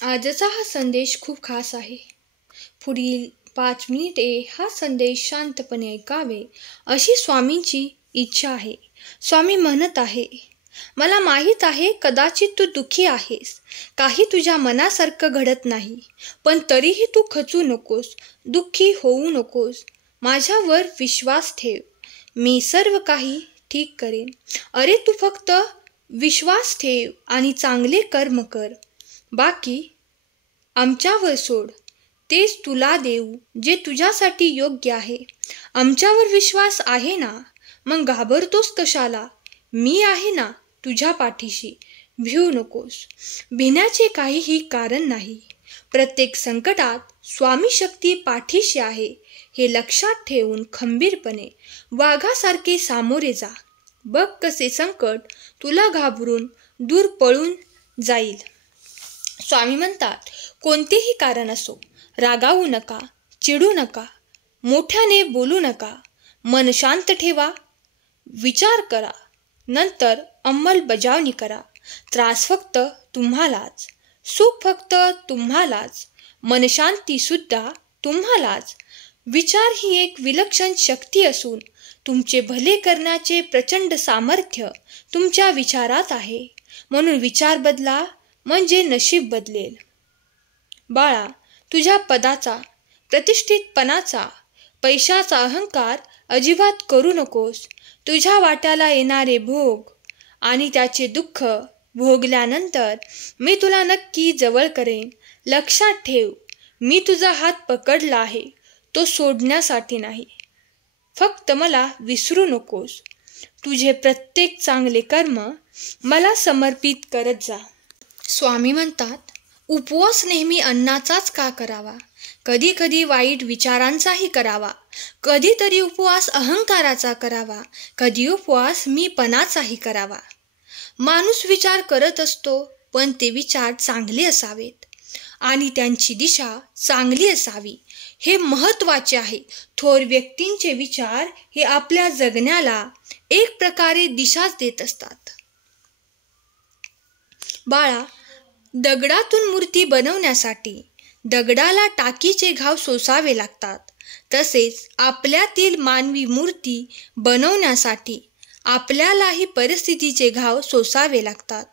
आजचा हा संदेश खूप खास आहे. पुढील 5 मिनिटे हा संदेश शांतपणे ऐकावे अशी स्वामींची इच्छा आहे. स्वामी म्हणत आहे, मला माहीत आहे कदाचित तू दुःखी आहेस, काही तुझ्या मनासारखं घडत नाही, पण तरीही तू खचू नकोस, दुःखी होऊ नकोस. माझ्यावर विश्वास ठेव, मी सर्व काही ठीक करेन. अरे तू फक्त विश्वास ठेव आणि चांगले कर्म कर, बाकी आमच्यावर सोड, तेच तुला देऊ जे तुझ्यासाठी योग्य आहे. आमच्यावर विश्वास आहे ना, मग घाबरतोस कशाला? मी आहे ना तुझ्या पाठीशी, भिवू नकोस. भिण्याचे काहीही कारण नाही. प्रत्येक संकटात स्वामी शक्ती पाठीशी आहे हे लक्षात ठेवून खंबीरपणे वाघासारखे सामोरे जा. बघ कसे संकट तुला घाबरून दूर पळून जाईल. स्वामी म्हणतात, कोणतेही कारण असो, रागावू नका, चिडू नका, मोठ्याने बोलू नका, मन शांत ठेवा, विचार करा, नंतर अंमलबजावणी करा. त्रास फक्त तुम्हालाच, सुख फक्त तुम्हालाच, मनशांती सुद्धा तुम्हालाच. विचार ही एक विलक्षण शक्ती असून तुमचे भले करण्याचे प्रचंड सामर्थ्य तुमच्या विचारात आहे. म्हणून विचार बदला म्हणजे नशीब बदलेल. बाळा, तुझ्या पदाचा, प्रतिष्ठितपणाचा, पैशाचा अहंकार अजिबात करू नकोस. तुझ्या वाट्याला येणारे भोग आणि त्याचे दुःख भोगल्यानंतर मी तुला नक्की जवळ करेन. लक्षात ठेव, मी तुझा हात पकडला आहे, तो सोडण्यासाठी नाही. फक्त मला विसरू नकोस. तुझे प्रत्येक चांगले कर्म मला समर्पित करत जा. स्वामी म्हणतात, उपवास नेहमी अन्नाचाच का करावा? कधी कधी वाईट विचारांचाही करावा, कधीतरी उपवास अहंकाराचा करावा, कधी उपवास मीपणाचाही करावा. माणूस विचार करत असतो, पण ते विचार चांगले असावेत आणि त्यांची दिशा चांगली असावी, हे महत्त्वाचे आहे. थोर व्यक्तींचे विचार हे आपल्या जगण्याला एक प्रकारे दिशाच देत असतात. बाळा, दगडातून मूर्ती बनवण्यासाठी दगडाला टाकीचे घाव सोसावे लागतात. तसेच आपल्यातील मानवी मूर्ती बनवण्यासाठी आपल्यालाही परिस्थितीचे घाव सोसावे लागतात.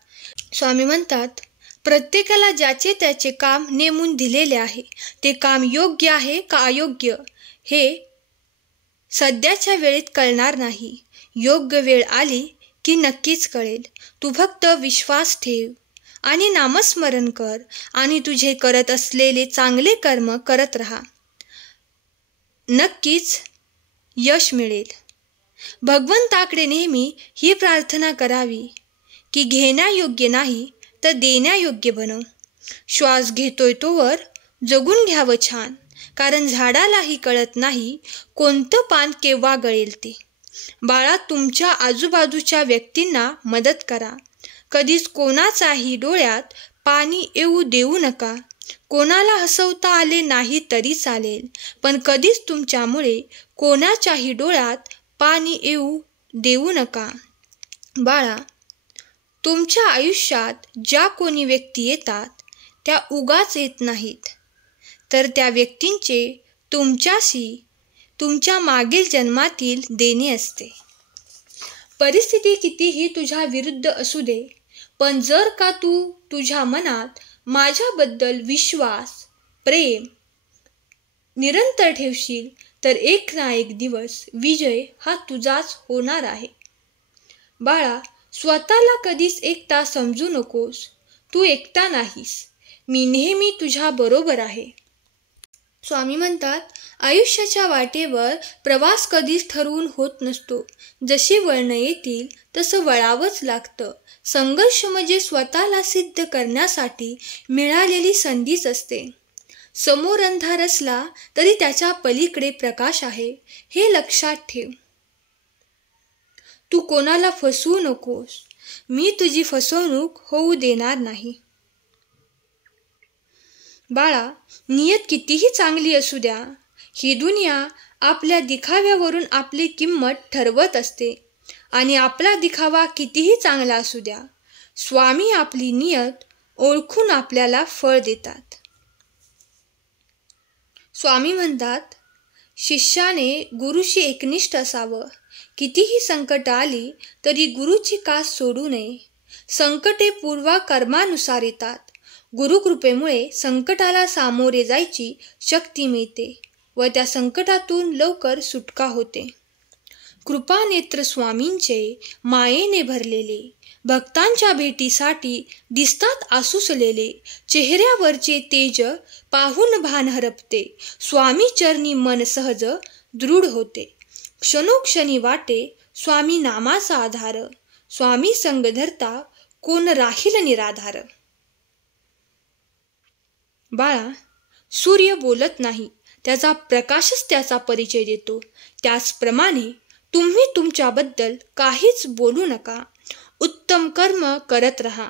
स्वामी म्हणतात, प्रत्येकाला ज्याचे त्याचे काम नेमून दिलेले आहे. ते काम योग्य आहे का अयोग्य हे सध्याच्या वेळेत कळणार नाही. योग्य वेळ आली की नक्कीच कळेल. तू फक्त विश्वास ठेव आणि नामस्मरण कर आणि तुझे करत असलेले चांगले कर्म करत राहा. नक्कीच यश मिळेल. भगवंताकडे नेहमी ही प्रार्थना करावी की घेण्यायोग्य नाही तर देण्यायोग्य बनव. श्वास घेतोय तोवर जगून घ्यावं छान, कारण झाडालाही कळत नाही कोणतं पान केव्हा गळेल ते. बाळा, तुमच्या आजूबाजूच्या व्यक्तींना मदत करा. कधीच कोणाचाही डोळ्यात पाणी येऊ देऊ नका. कोणाला हसवता आले नाही तरी चालेल, पण कधीच तुमच्यामुळे कोणाच्याही डोळ्यात पाणी येऊ देऊ नका. बाळा, तुमच्या आयुष्यात ज्या कोणी व्यक्ती येतात त्या उगाच येत नाहीत, तर त्या व्यक्तींचे तुमच्याशी तुमच्या मागील जन्मातील देणे असते. परिस्थिती कितीही तुझ्या विरुद्ध असू दे, पण जर का तू तुझ्या मनात माझ्याबद्दल विश्वास, प्रेम निरंतर ठेवशील तर एक ना एक दिवस विजय हा तुझाच होणार आहे. बाळा, स्वतःला कधीच एकटा समजू नकोस. तू एकटा नाहीस, मी नेहमी तुझ्या बरोबर आहे. स्वामी म्हणतात, आयुष्याच्या वाटेवर प्रवास कधीच ठरवून होत नसतो. जशी वळणं येतील तसं वळावंच लागतं. संघर्ष म्हणजे स्वतःला सिद्ध करण्यासाठी मिळालेली संधीच असते. समोर अंधार असला तरी त्याच्या पलीकडे प्रकाश आहे, हे लक्षात ठेव. तू कोणाला फसवू नकोस. मी तुझी फसवणूक होऊ देणार नाही. बाळा, नियत कितीही चांगली असू द्या, ही दुनिया आपल्या दिखाव्यावरून आपली किंमत ठरवत असते. आणि आपला दिखावा कितीही चांगला असू द्या, स्वामी आपली नियत ओळखून आपल्याला फळ देतात. स्वामी म्हणतात, शिष्याने गुरुशी एकनिष्ठ असावं. कितीही संकट आली तरी गुरुची कास सोडू नये. संकटे पूर्व कर्मानुसार येतात. गुरुकृपेमुळे संकटाला सामोरे जायची शक्ती मिळते व त्या संकटातून लवकर सुटका होते. कृपानेत्र स्वामींचे मायेने भरलेले, भक्तांच्या भेटीसाठी दिसतात आसुसलेले, चेहऱ्यावरचे तेज पाहून भान हरपते. स्वामी चरणी मन सहज दृढ होते. क्षणोक्षणी वाटे स्वामी नामाचा आधार. स्वामी संग धरता कोण राहील निराधार. बाळा, सूर्य बोलत नाही, त्याचा प्रकाशच त्याचा परिचय देतो. त्याचप्रमाणे तुम्ही तुमच्याबद्दल काहीच बोलू नका. उत्तम कर्म करत राहा.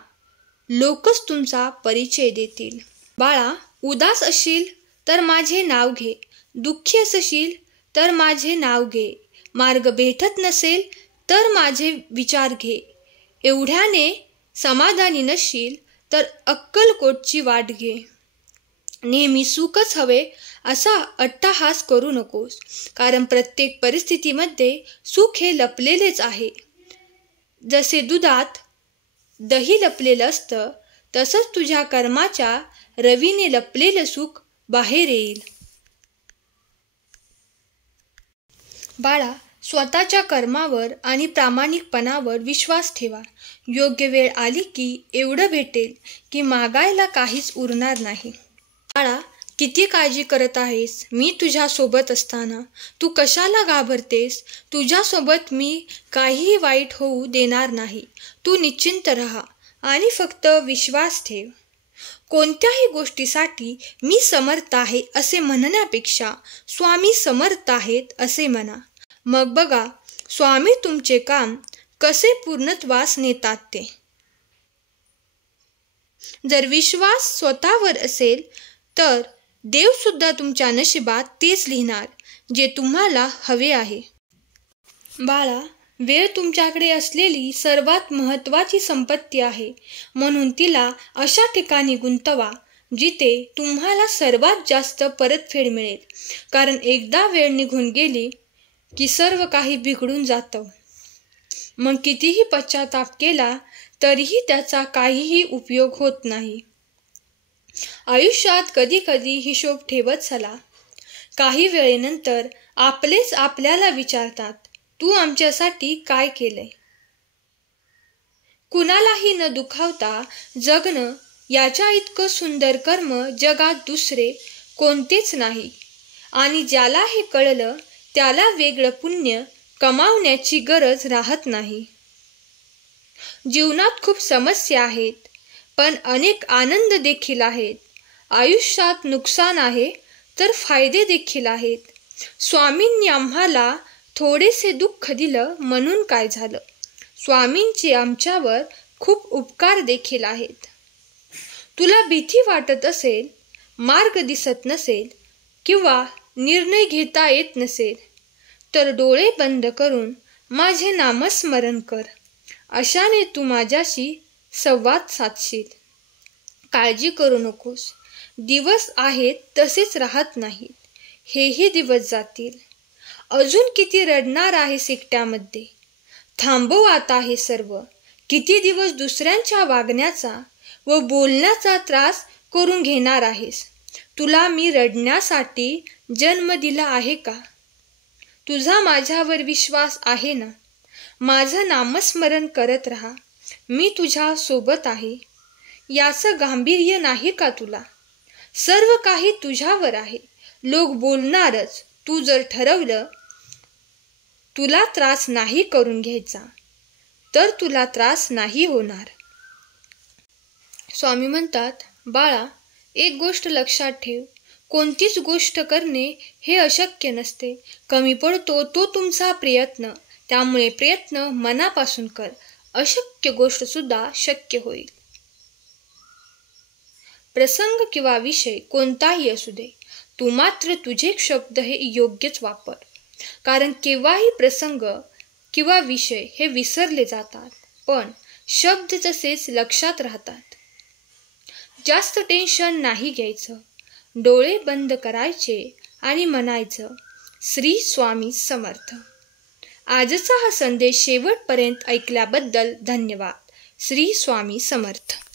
लोकच तुमचा परिचय देतील. बाळा, उदास असशील तर माझे नाव घे. दुःखी असशील तर माझे नाव घे. मार्ग भेटत नसेल तर माझे विचार घे. एवढ्याने समाधानी नसशील तर अक्कलकोटची वाट घे. नेहमी सुखच हवे असा अट्टहास करू नकोस, कारण प्रत्येक परिस्थितीमध्ये सुख हे लपलेलेच आहे. जसे दुधात दही लपलेलं असतं, तसंच तुझ्या कर्माच्या रवीने लपलेलं सुख बाहेर येईल. बाळा, स्वतःच्या कर्मावर आणि प्रामाणिकपणावर विश्वास ठेवा. योग्य वेळ आली की एवढं भेटेल की मागायला काहीच उरणार नाही. बाळा, किती काळजी करत आहेस? मी तुझ्या सोबत असताना तू कशाला घाबरतेस? तुझ्यासोबत मी काहीही वाईट होऊ देणार नाही. तू निश्चिंत राहा आणि फक्त विश्वास ठेव. कोणत्याही गोष्टीसाठी मी समर्थ आहे असे म्हणण्यापेक्षा स्वामी समर्थ आहेत असे म्हणा. मग बघा स्वामी तुमचे काम कसे पूर्णत्वास नेतात ते. जर विश्वास स्वतःवर असेल तर देव सुद्धा तुमच्या नशिबात तेच लिहिणार जे तुम्हाला हवे आहे. बाळा, वेळ तुमच्याकडे असलेली सर्वात महत्त्वाची संपत्ती आहे, म्हणून तिला अशा ठिकाणी गुंतवा जिथे तुम्हाला सर्वात जास्त परतफेड मिळेल. कारण एकदा वेळ निघून गेली की सर्व काही बिघडून जातं. मग कितीही पश्चाताप केला तरीही त्याचा काहीही उपयोग होत नाही. आयुष्यात कधी कधी हिशोब ठेवत चला. काही वेळेनंतर आपलेच आपल्याला विचारतात, तू आमच्यासाठी काय केलंय? कुणालाही न दुखावता जगणं याच्या इतकं सुंदर कर्म जगात दुसरे कोणतेच नाही. आणि ज्याला हे कळलं त्याला वेगळं पुण्य कमावण्याची गरज राहत नाही. जीवनात खूप समस्या आहेत, पण अनेक आनंद देखील आहेत. आयुष्यात नुकसान आहे तर फायदे देखील आहेत. स्वामींनी आम्हाला थोडेसे दुःख दिलं म्हणून काय झालं? स्वामींचे आमच्यावर खूप उपकार देखील आहेत. तुला भीती वाटत असेल, मार्ग दिसत नसेल किंवा निर्णय घेता येत नसेल तर डोळे बंद करून माझे नामस्मरण कर. अशाने तू माझ्याशी संवाद साधशील. काळजी करू नकोस. दिवस आहेत तसेच राहत नाहीत. हेही दिवस जातील. अजून किती रडणार आहेस एकट्यामध्ये? थांबव आता हे सर्व. किती दिवस दुसऱ्यांच्या वागण्याचा व बोलण्याचा त्रास करून घेणार आहेस? तुला मी रडण्यासाठी जन्म दिला आहे का? तुझा माझ्यावर विश्वास आहे ना? माझं नामस्मरण करत राहा. मी तुझ्या सोबत आहे. याचं गांभीर्य नाही का तुला? सर्व काही तुझ्यावर आहे. लोक बोलणारच. तू जर ठरवलं तुला त्रास नाही करून घ्यायचा तर तुला त्रास नाही होणार. स्वामी म्हणतात, बाळा, एक गोष्ट लक्षात ठेव. कोणतीच गोष्ट करणे हे अशक्य नसते. कमी पडतो तो तुमचा प्रयत्न. त्यामुळे प्रयत्न मनापासून कर. अशक्य गोष्ट सुद्धा शक्य होईल. प्रसंग किंवा विषय कोणताही असू दे, तू मात्र तुझे शब्द हे योग्यच वापर. कारण केव्हाही प्रसंग किंवा विषय हे विसरले जातात, पण शब्द तसेच लक्षात राहतात. जास्त टेन्शन नाही घ्यायचं. डोळे बंद करायचे आणि म्हणायचं, श्री स्वामी समर्थ. आजचा हा संदेश शेवटपर्यंत ऐकल्याबद्दल धन्यवाद. श्री स्वामी समर्थ.